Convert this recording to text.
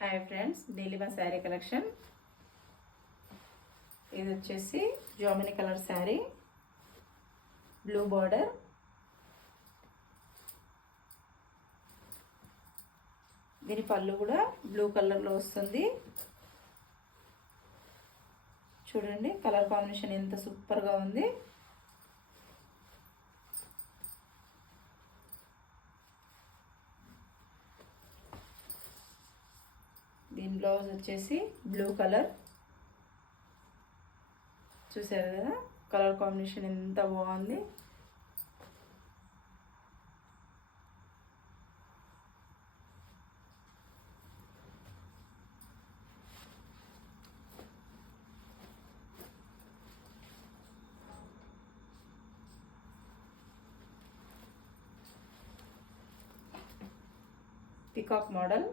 Hi friends, Neelima sari collection. ఇది వచ్చేసి Jamini colour sari, blue border, దీని పళ్ళు కూడా బ్లూ కలర్లో వస్తుంది. చూడండి కలర్ కాంబినేషన్ ఎంత సూపర్గా ఉంది. దీని బ్లౌజ్ వచ్చేసి బ్లూ కలర్. చూసారు కదా కలర్ కాంబినేషన్ ఎంత బాగుంది. Peacock model.